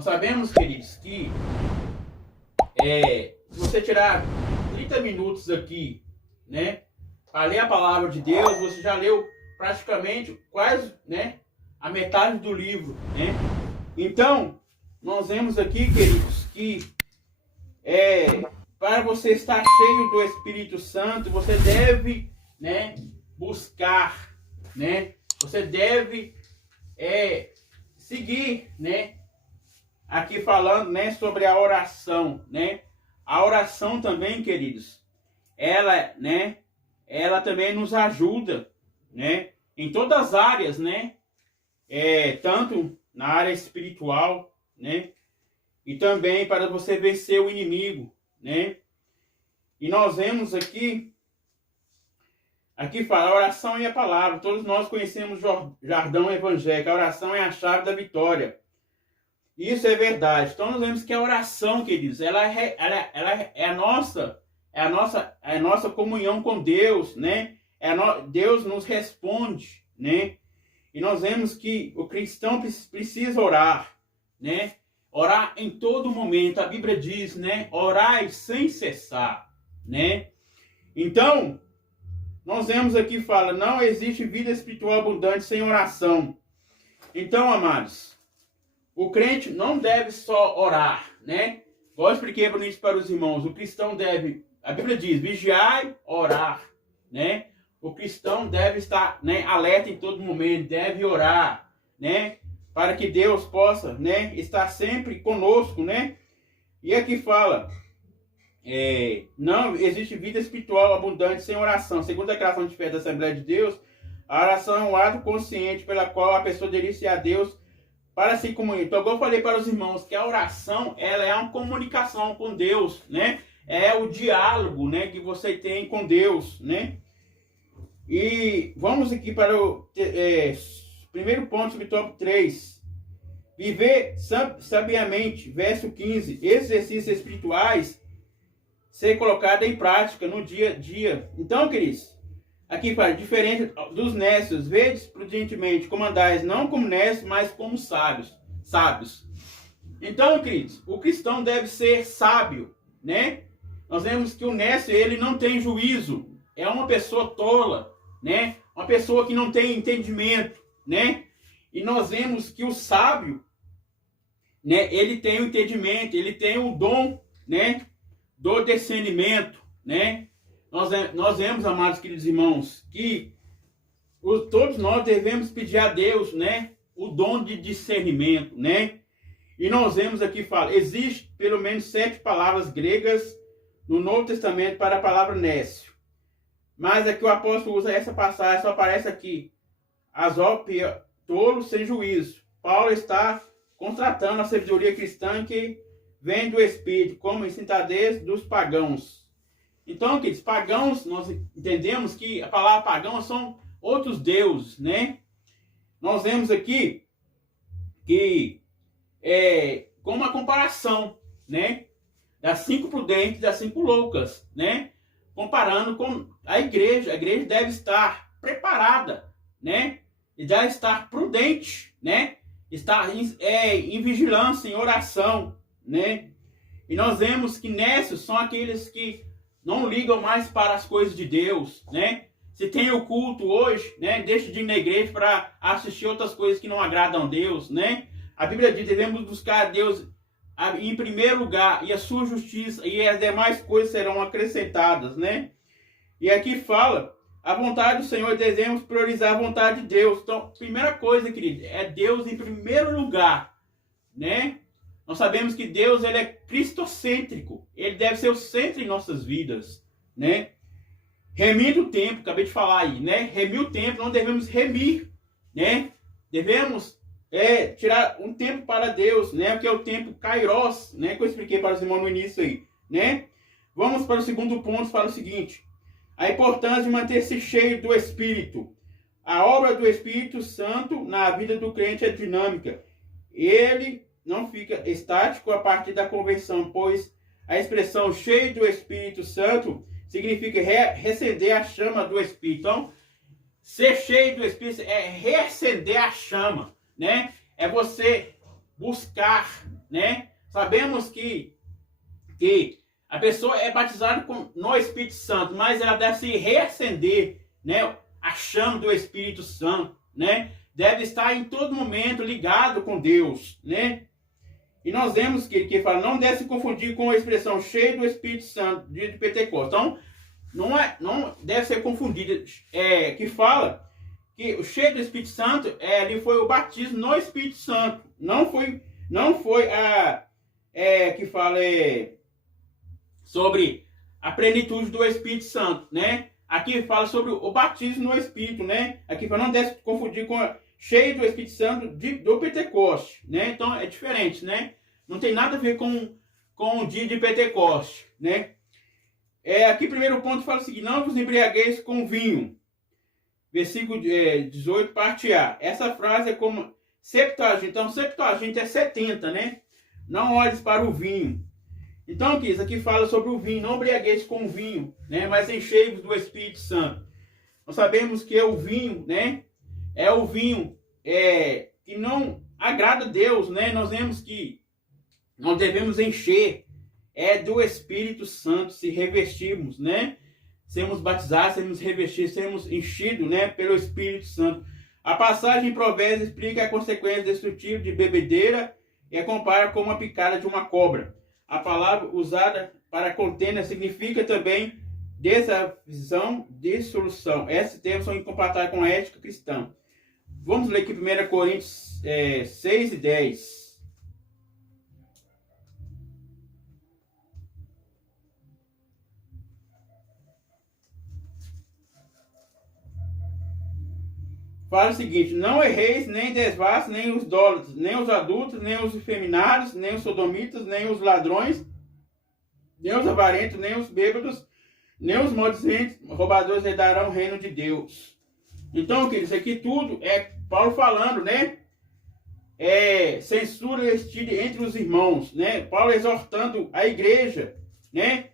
Nós sabemos, queridos, que se você tirar 30 minutos aqui, né, para ler a palavra de Deus, você já leu praticamente quase, né, a metade do livro, né? Então, nós vemos aqui, queridos, que para você estar cheio do Espírito Santo, você deve, né, buscar, né? Você deve seguir, né? Aqui falando, né, sobre a oração, né? A oração também, queridos, ela, né, ela também nos ajuda, né, em todas as áreas, né? Tanto na área espiritual, né? E também para você vencer o inimigo, né? E nós vemos aqui fala, a oração é a palavra. Todos nós conhecemos o jargão evangélico. A oração é a chave da vitória. Isso é verdade. Então nós vemos que a oração, queridos, ela é a nossa comunhão com Deus, né? Deus nos responde, né? E nós vemos que o cristão precisa orar, né? Orar em todo momento. A Bíblia diz, né? Orai sem cessar, né? Então, nós vemos aqui, fala, não existe vida espiritual abundante sem oração. Então, amados, o crente não deve só orar, né? Igual eu expliquei para os irmãos, o cristão deve, a Bíblia diz, vigiai, orar, né? O cristão deve estar, né, alerta em todo momento, deve orar, né? Para que Deus possa, né, estar sempre conosco, né? E aqui fala, não existe vida espiritual abundante sem oração. Segundo a declaração de fé da Assembleia de Deus, a oração é um ato consciente pela qual a pessoa dirige-se a Deus para se comunicar. Então, como eu falei para os irmãos, que a oração, ela é uma comunicação com Deus, né? É o diálogo, né, que você tem com Deus, né? E vamos aqui para o primeiro ponto sobre tópico 3. Viver sabiamente, verso 15. Exercícios espirituais ser colocado em prática no dia a dia. Então, queridos, aqui fala, diferente dos nécios, vedes prudentemente como andais, não como nécios, mas como sábios. Então, queridos, o cristão deve ser sábio, né? Nós vemos que o nécio, ele não tem juízo, é uma pessoa tola, né? Uma pessoa que não tem entendimento, né? E nós vemos que o sábio, né, ele tem o entendimento, ele tem o dom, né, do discernimento, né? Nós vemos, amados queridos irmãos, que todos nós devemos pedir a Deus, né, o dom de discernimento, né? E nós vemos aqui, fala, existe pelo menos 7 palavras gregas no Novo Testamento para a palavra nécio. Mas aqui o apóstolo usa essa passagem, só aparece aqui, azópia, tolo sem juízo. Paulo está contratando a sabedoria cristã que vem do Espírito, como insensatez dos pagãos. Então, queridos, pagãos, nós entendemos que a palavra pagão são outros deuses, né? Nós vemos aqui que com uma comparação, né, das 5 prudentes e das 5 loucas, né? Comparando com a igreja deve estar preparada, né? E deve estar prudente, né? Estar em vigilância, em oração, né? E nós vemos que nesses são aqueles que não ligam mais para as coisas de Deus, né? Se tem o culto hoje, né? Deixa de ir na igreja para assistir outras coisas que não agradam a Deus, né? A Bíblia diz, devemos buscar a Deus em primeiro lugar, e a sua justiça, e as demais coisas serão acrescentadas, né? E aqui fala, a vontade do Senhor, devemos priorizar a vontade de Deus. Então, primeira coisa, querido, é Deus em primeiro lugar, né? Nós sabemos que Deus, ele é cristocêntrico, ele deve ser o centro em nossas vidas, né? Remir o tempo, acabei de falar aí, né? Remir o tempo, não devemos remir, né? Devemos tirar um tempo para Deus, né? Que é o tempo kairos, né? Que eu expliquei para os irmãos no início aí, né? Vamos para o segundo ponto, fala o seguinte: a importância de manter-se cheio do Espírito. A obra do Espírito Santo na vida do crente é dinâmica. Ele não fica estático a partir da conversão, pois a expressão cheio do Espírito Santo significa reacender a chama do Espírito. Então, ser cheio do Espírito é reacender a chama, né? É você buscar, né? Sabemos que a pessoa é batizada no Espírito Santo, mas ela deve se reacender, né? A chama do Espírito Santo, né? Deve estar em todo momento ligado com Deus, né? E nós vemos que fala, não deve se confundir com a expressão cheio do Espírito Santo de Pentecostes. Então, não deve ser confundido, que fala que o cheio do Espírito Santo ali foi o batismo no Espírito Santo. Não foi que fala sobre a plenitude do Espírito Santo, né? Aqui fala sobre o batismo no Espírito, né? Aqui fala, não deve se confundir com a cheio do Espírito Santo do Pentecoste, né? Então é diferente, né? Não tem nada a ver com o dia de Pentecoste, né? Aqui primeiro ponto fala o seguinte, não vos embriagueis com vinho. Versículo 18, parte A. Essa frase é como Septuaginta. Então, Septuaginta é 70, né? Não olhes para o vinho. Então, isso aqui fala sobre o vinho. Não embriagueis com o vinho, né? Mas enchei-vos do Espírito Santo. Nós sabemos que o vinho, né? É o vinho que não agrada a Deus, né? Nós vemos que nós devemos encher do Espírito Santo, se revestirmos, né? Sermos batizados, sermos revestidos, sermos enchidos, né, pelo Espírito Santo. A passagem em Provérbios explica a consequência destrutiva de bebedeira e a compara com uma picada de uma cobra. A palavra usada para contenda significa também desavisão, dissolução. Esses termos são incompatíveis com a ética cristã. Vamos ler aqui 1 Coríntios 6 e 10. Fala o seguinte, não erreis, nem desvassos, nem os idólatras, nem os adultos, nem os efeminados, nem os sodomitas, nem os ladrões, nem os avarentos, nem os bêbados, nem os maldizentes, roubadores herdarão o reino de Deus. Então, queridos, isso aqui tudo é Paulo falando, né? Censura existida entre os irmãos, né? Paulo exortando a igreja, né?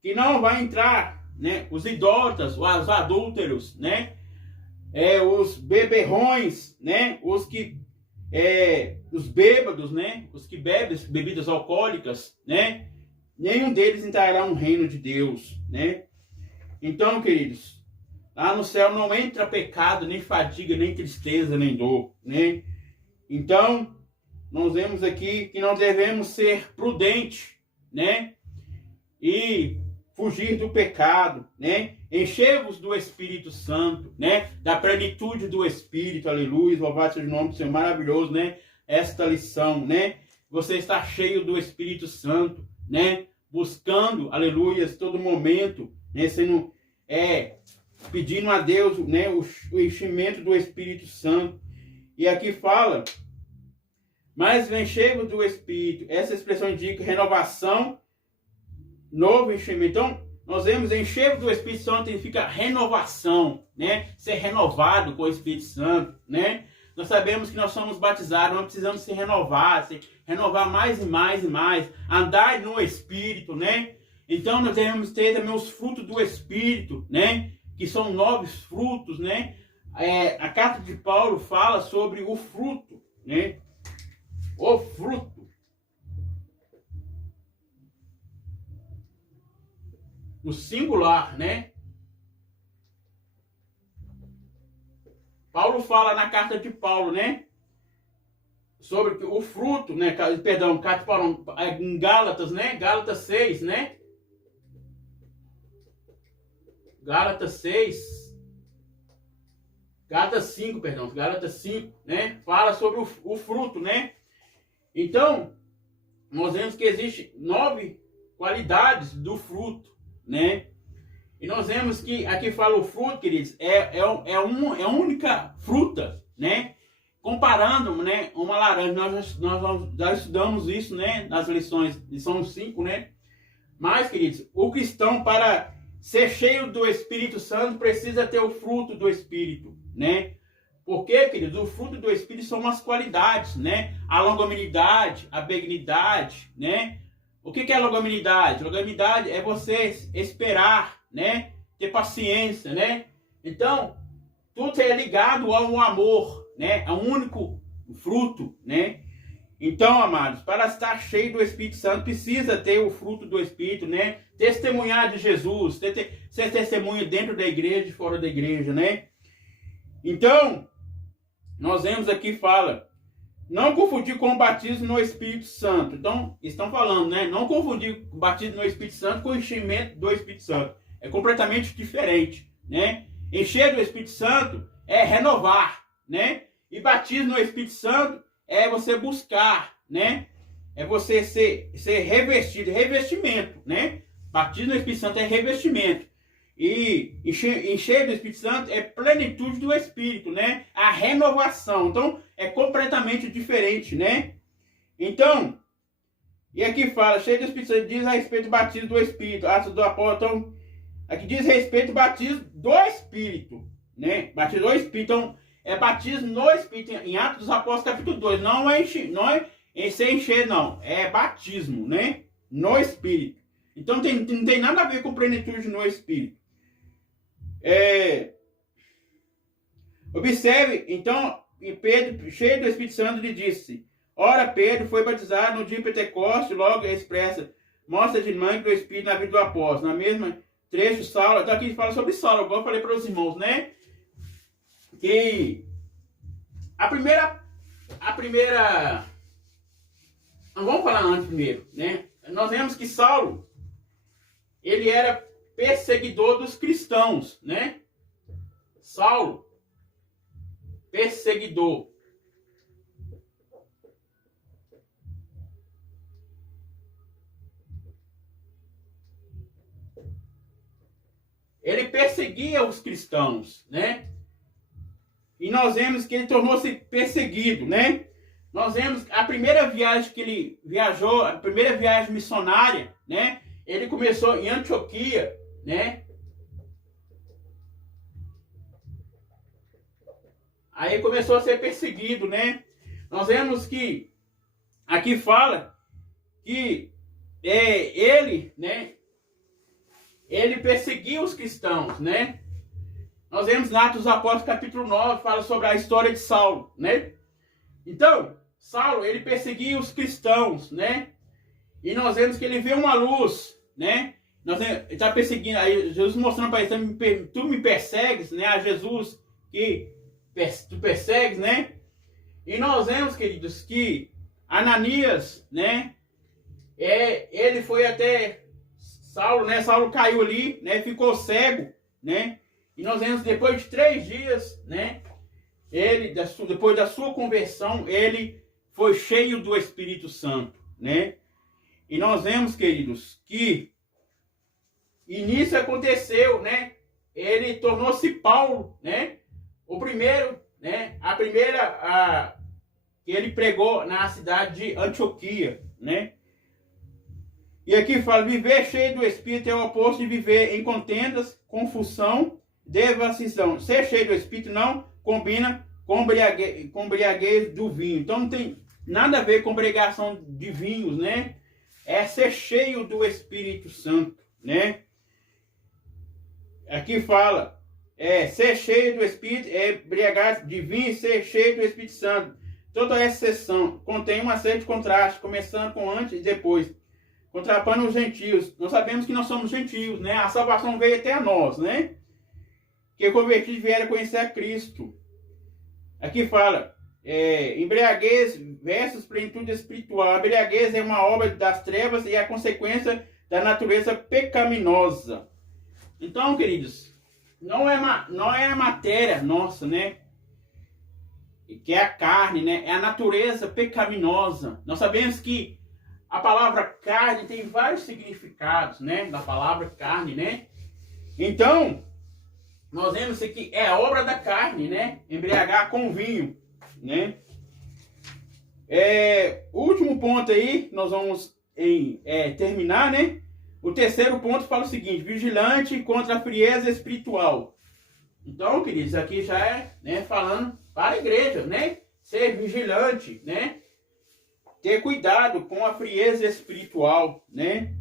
Que não vai entrar, né? Os idólatras, os adúlteros, né? Os beberrões, né? Os bêbados, né? Os que bebem bebidas alcoólicas, né? Nenhum deles entrará no reino de Deus, né? Então, queridos, lá no céu não entra pecado, nem fadiga, nem tristeza, nem dor, né? Então, nós vemos aqui que nós devemos ser prudentes, né? E fugir do pecado, né? Enchei-vos do Espírito Santo, né? Da plenitude do Espírito, aleluia, louvado seja o nome do Senhor, maravilhoso, né? Esta lição, né? Você está cheio do Espírito Santo, né? Buscando, aleluia, todo momento, né? Sendo, pedindo a Deus, né? O enchimento do Espírito Santo. E aqui fala, mas enchei-vos do Espírito. Essa expressão indica renovação, novo enchimento. Então, nós vemos encher do Espírito Santo significa renovação, né? Ser renovado com o Espírito Santo, né? Nós sabemos que nós somos batizados, nós precisamos se renovar mais e mais e mais, andar no Espírito, né? Então nós devemos ter também os frutos do Espírito, né? Que são novos frutos, né? A carta de Paulo fala sobre o fruto, né? O fruto. No singular, né? Paulo fala na carta de Paulo, né? Sobre o fruto, né? Perdão, carta de Paulo em Gálatas, né? Gálatas 6, né? Gálatas 6. Gálatas 5, perdão. Gálatas 5, né? Fala sobre o fruto, né? Então, nós vemos que existe 9 qualidades do fruto, né? E nós vemos que aqui fala o fruto, queridos, é a única fruta, né? Comparando, né, uma laranja, nós já estudamos isso, né, nas lição 5, né? Mas, queridos, o cristão, para ser cheio do Espírito Santo, precisa ter o fruto do Espírito, né? Porque, queridos, o fruto do Espírito são umas qualidades, né? A longanimidade, a benignidade, né? O que é longanimidade? Longanimidade é você esperar, né? Ter paciência, né? Então, tudo é ligado ao amor, né? É um único fruto, né? Então, amados, para estar cheio do Espírito Santo, precisa ter o fruto do Espírito, né? Testemunhar de Jesus, ser testemunha dentro da igreja e fora da igreja, né? Então, nós vemos aqui, fala, não confundir com o batismo no Espírito Santo. Então, estão falando, né? Não confundir o batismo no Espírito Santo com o enchimento do Espírito Santo. É completamente diferente, né? Encher do Espírito Santo é renovar, né? E batismo no Espírito Santo é você buscar, né? É você ser revestido, revestimento, né? Batismo no Espírito Santo é revestimento. E encher do Espírito Santo é plenitude do Espírito, né? A renovação. Então, é completamente diferente, né? Então, e aqui fala, cheio do Espírito Santo, diz a respeito do batismo do Espírito. Atos do Apóstolo, então, aqui diz a respeito do batismo do Espírito, né? Batismo do Espírito. Então, é batismo no Espírito. Em Atos dos Apóstolos, capítulo 2. Não é encher, não. É batismo, né? No Espírito. Então, não tem nada a ver com plenitude no Espírito. Observe, então, Pedro, cheio do Espírito Santo, lhe disse: ora, Pedro foi batizado no dia de Pentecostes, logo expressa, mostra de mãe do Espírito na vida do apóstolo. Na mesma trecho, Saulo, então aqui fala sobre Saulo, igual eu falei para os irmãos, né? Que a primeira, vamos falar antes primeiro, né? Nós vemos que Saulo, ele era perseguidor dos cristãos, né? Saulo, perseguidor. Ele perseguia os cristãos, né? E nós vemos que ele tornou-se perseguido, né? Nós vemos a primeira viagem que ele viajou, a primeira viagem missionária, né? Ele começou em Antioquia, né? Aí começou a ser perseguido, né? Nós vemos que aqui fala que ele, né? Ele perseguia os cristãos, né? Nós vemos na Atos dos Apóstolos, capítulo 9, fala sobre a história de Saulo, né? Então, Saulo, ele perseguia os cristãos, né? E nós vemos que ele vê uma luz, né? Ele está perseguindo, aí Jesus mostrando para ele, tu me persegues, né? A Jesus que tu persegues, né? E nós vemos, queridos, que Ananias, né? Ele foi até Saulo, né? Saulo caiu ali, né? Ficou cego, né? E nós vemos depois de 3 dias, né? Depois da sua conversão, ele foi cheio do Espírito Santo, né? E nós vemos, queridos, que nisso aconteceu, né? Ele tornou-se Paulo, né? O primeiro, né? Que ele pregou na cidade de Antioquia, né? E aqui fala, viver cheio do Espírito é o oposto de viver em contendas, confusão, devassidão. Ser cheio do Espírito não combina com embriaguez do vinho. Então não tem nada a ver com pregação de vinhos, né? É ser cheio do Espírito Santo, né? Aqui fala, ser cheio do Espírito é embriagar de vinho e ser cheio do Espírito Santo. Toda essa seção contém uma série de contrastes, começando com antes e depois. Contrapando os gentios. Nós sabemos que nós somos gentios, né? A salvação veio até a nós, né? Que convertidos vieram conhecer a Cristo. Aqui fala, embriaguez versus plenitude espiritual. A embriaguez é uma obra das trevas e a consequência da natureza pecaminosa. Então, queridos, não é a matéria nossa, né? Que é a carne, né? É a natureza pecaminosa. Nós sabemos que a palavra carne tem vários significados, né? Da palavra carne, né? Então, nós vemos aqui, é a obra da carne, né? Embriagar com vinho, né? O último ponto aí, nós vamos terminar, né? O terceiro ponto fala o seguinte, vigilante contra a frieza espiritual. Então, queridos, aqui já é, né, falando para a igreja, né? Ser vigilante, né? Ter cuidado com a frieza espiritual, né?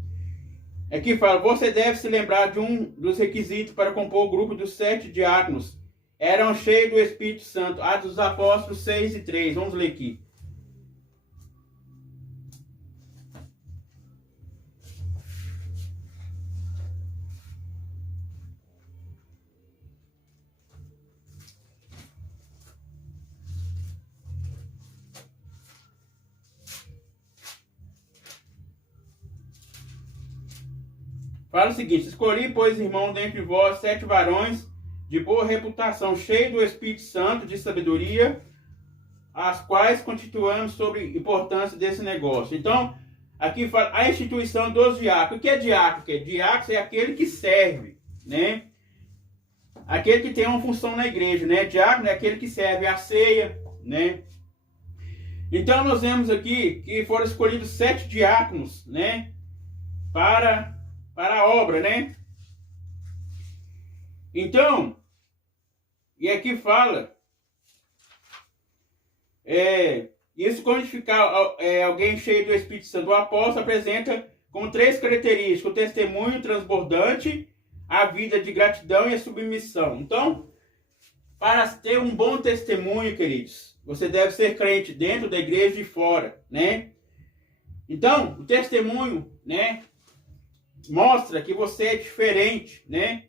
Aqui fala, você deve se lembrar de um dos requisitos para compor o grupo dos 7 diáconos. Eram cheios do Espírito Santo. Atos dos Apóstolos 6 e 3. Vamos ler aqui. Fala o seguinte: escolhi, pois, irmão, dentre vós 7 varões de boa reputação, cheios do Espírito Santo, de sabedoria, as quais constituamos sobre a importância desse negócio. Então, aqui fala a instituição dos diáconos. O que é diácono? Diácono é aquele que serve, né? Aquele que tem uma função na igreja, né? Diácono é aquele que serve a ceia, né? Então, nós vemos aqui que foram escolhidos 7 diáconos, né? Para a obra, né? Então, e aqui fala, isso quando ficar alguém cheio do Espírito Santo. O apóstolo apresenta como 3 características: o testemunho transbordante, a vida de gratidão e a submissão. Então, para ter um bom testemunho, queridos, você deve ser crente dentro da igreja e fora, né? Então, o testemunho, né, mostra que você é diferente, né?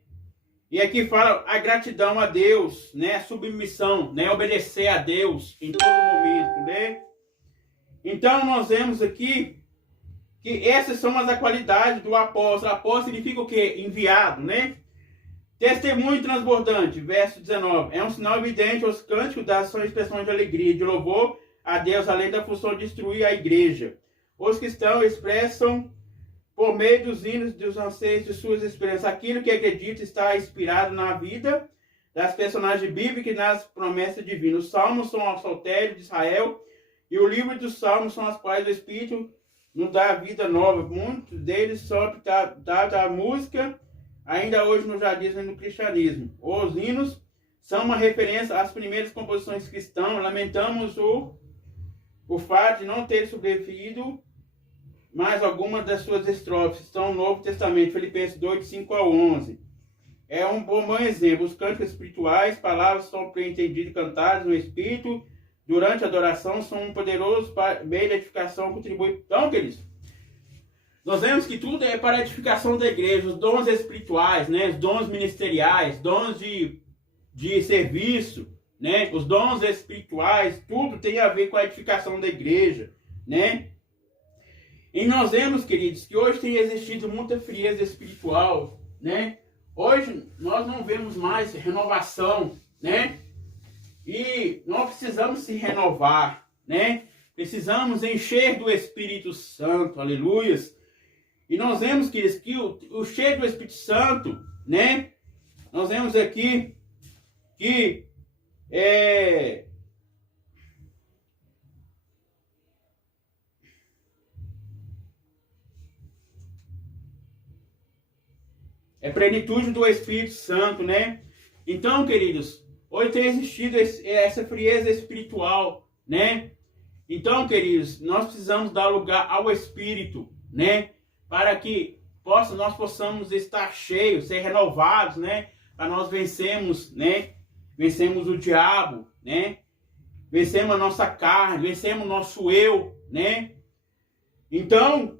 E aqui fala a gratidão a Deus, né? A submissão, né? Obedecer a Deus em todo momento, né? Então, nós vemos aqui que essas são as qualidades do apóstolo. Apóstolo significa o quê? Enviado, né? Testemunho transbordante, verso 19. É um sinal evidente aos cânticos das são expressões de alegria, de louvor a Deus, além da função de instruir a igreja. Os cristãos expressam, por meio dos hinos, dos anseios de suas esperanças, aquilo que acredita está inspirado na vida das personagens bíblicas e nas promessas divinas. Os salmos são o saltério de Israel e o livro dos salmos são as quais o Espírito nos dá vida nova. Muitos deles são da música, ainda hoje no jardismo e no cristianismo. Os hinos são uma referência às primeiras composições cristãs. Lamentamos o fato de não ter sobrevivido mais algumas das suas estrofes. Estão no Novo Testamento, Filipenses 2, 5 a 11. É um bom exemplo. Os cânticos espirituais, palavras são entendidas e cantadas no Espírito durante a adoração, são um poderoso meio de edificação, contribui. Então, queridos, nós vemos que tudo é para a edificação da igreja. Os dons espirituais, né? Os dons ministeriais, dons de serviço, né? Os dons espirituais, tudo tem a ver com a edificação da igreja, né? E nós vemos, queridos, que hoje tem existido muita frieza espiritual, né? Hoje nós não vemos mais renovação, né? E nós precisamos se renovar, né? Precisamos encher do Espírito Santo, aleluias. E nós vemos, queridos, que o cheio do Espírito Santo, né? Nós vemos aqui que é plenitude do Espírito Santo, né? Então, queridos, hoje tem existido essa frieza espiritual, né? Então, queridos, nós precisamos dar lugar ao Espírito, né? Para que nós possamos estar cheios, ser renovados, né? Para nós vencermos, né? Vencemos o diabo, né? Vencemos a nossa carne, vencemos o nosso eu, né? Então,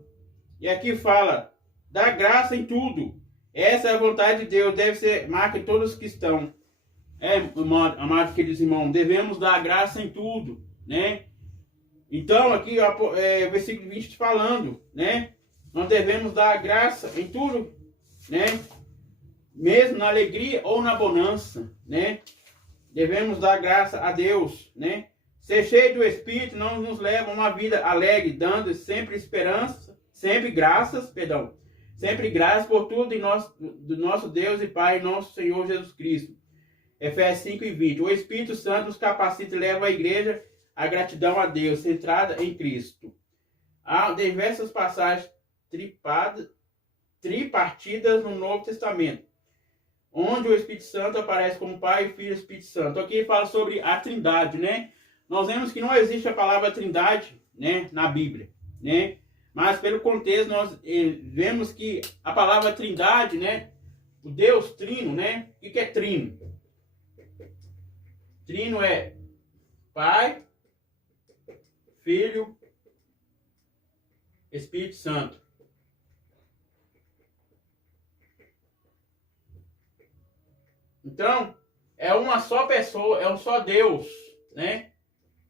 e aqui fala, dá graça em tudo. Essa é a vontade de Deus, deve ser marca de todos os que estão. Amados queridos irmãos, devemos dar graça em tudo, né? Então, aqui, versículo 20 falando, né? Nós devemos dar graça em tudo, né? Mesmo na alegria ou na bonança, né? Devemos dar graça a Deus, né? Ser cheio do Espírito não nos leva a uma vida alegre, dando sempre esperança, sempre graças por tudo do nosso Deus e Pai, nosso Senhor Jesus Cristo. Efésios 5 e 20. O Espírito Santo nos capacita e leva a igreja à gratidão a Deus, centrada em Cristo. Há diversas passagens tripartidas no Novo Testamento, onde o Espírito Santo aparece como Pai, Filho e Espírito Santo. Aqui ele fala sobre a Trindade, né? Nós vemos que não existe a palavra Trindade, né, na Bíblia, né? Mas pelo contexto nós vemos que a palavra Trindade, né, o Deus Trino, né? O que é Trino? Trino é Pai, Filho, Espírito Santo. Então, é uma só pessoa, é um só Deus, né?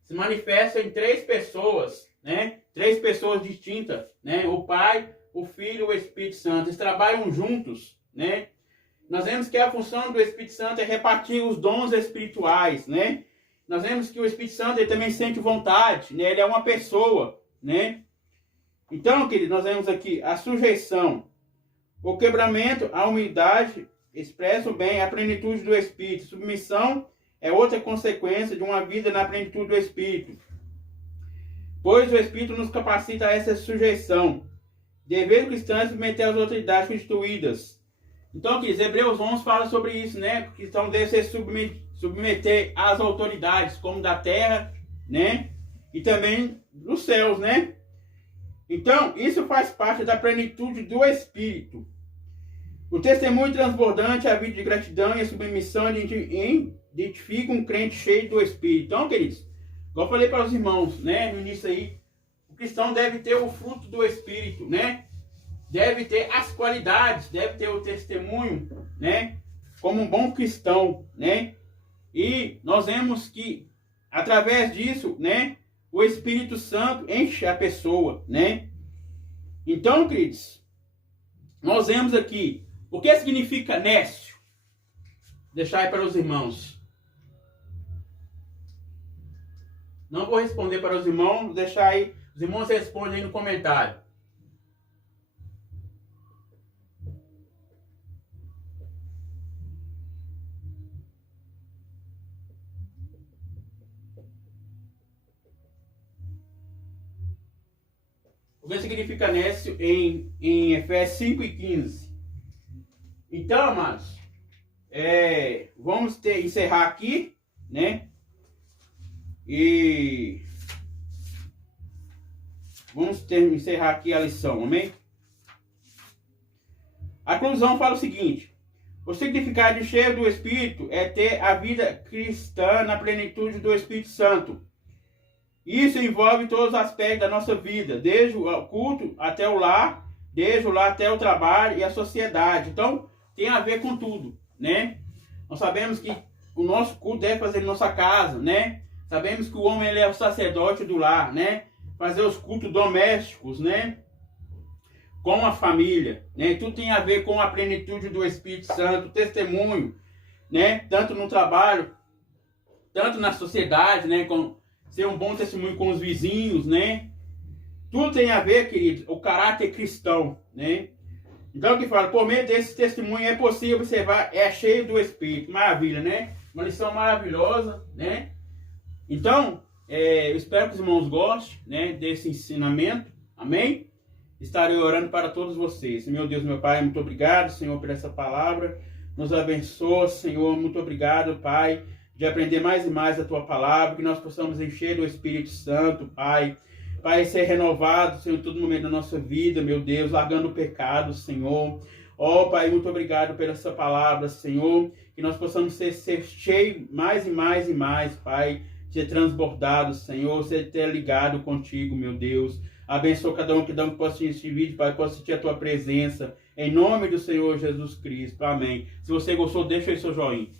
Se manifesta em 3 pessoas, né? 3 pessoas distintas, né? O Pai, o Filho e o Espírito Santo. Eles trabalham juntos, né? Nós vemos que a função do Espírito Santo é repartir os dons espirituais, né? Nós vemos que o Espírito Santo ele também sente vontade, né? Ele é uma pessoa, né? Então, queridos, nós vemos aqui a sujeição, o quebramento, a humildade, expressam bem a plenitude do Espírito. Submissão é outra consequência de uma vida na plenitude do Espírito. Pois o Espírito nos capacita a essa sujeição. Dever do cristão é submeter às autoridades constituídas. Então, queridos, Hebreus 11 fala sobre isso, né? O cristão deve se submeter às autoridades, como da terra, né? E também dos céus, né? Então, isso faz parte da plenitude do Espírito. O testemunho transbordante, a vida de gratidão e a submissão identificam um crente cheio do Espírito. Então, queridos, igual eu falei para os irmãos, né, no início aí, o cristão deve ter o fruto do Espírito, né? Deve ter as qualidades, deve ter o testemunho, né? Como um bom cristão, né? E nós vemos que, através disso, né, o Espírito Santo enche a pessoa, né? Então, queridos, nós vemos aqui, o que significa nécio? Deixar aí para os irmãos. Não vou responder para os irmãos, deixar aí, os irmãos respondem aí no comentário. O que significa nécio em Efésios 5 e 15. Então, amados, vamos encerrar aqui, né? E vamos encerrar aqui a lição, amém? A conclusão fala o seguinte: o significado cheio do Espírito é ter a vida cristã na plenitude do Espírito Santo. Isso envolve todos os aspectos da nossa vida, desde o culto até o lar, desde o lar até o trabalho e a sociedade. Então, tem a ver com tudo, né? Nós sabemos que o nosso culto deve fazer em nossa casa, né? Sabemos que o homem ele é o sacerdote do lar, né? Fazer os cultos domésticos, né? Com a família, né? Tudo tem a ver com a plenitude do Espírito Santo, testemunho, né? Tanto no trabalho, tanto na sociedade, né? Com ser um bom testemunho com os vizinhos, né? Tudo tem a ver, queridos, o caráter cristão, né? Então, que fala, por meio desse testemunho é possível observar, é cheio do Espírito. Maravilha, né? Uma lição maravilhosa, né? Então, eu espero que os irmãos gostem, né, desse ensinamento. Amém? Estarei orando para todos vocês. Meu Deus, meu Pai, muito obrigado, Senhor, por essa palavra. Nos abençoa, Senhor. Muito obrigado, Pai, de aprender mais e mais a Tua palavra, que nós possamos encher do Espírito Santo, Pai. Pai, ser renovado, Senhor, em todo momento da nossa vida, meu Deus, largando o pecado, Senhor. Ó, Pai, muito obrigado pela essa palavra, Senhor, que nós possamos ser cheios mais e mais e mais, Pai, ser transbordado, Senhor, ser ligado contigo, meu Deus. Abençoa cada um que possa assistir este vídeo, Pai, possa sentir a Tua presença, em nome do Senhor Jesus Cristo, amém. Se você gostou, deixa aí seu joinha.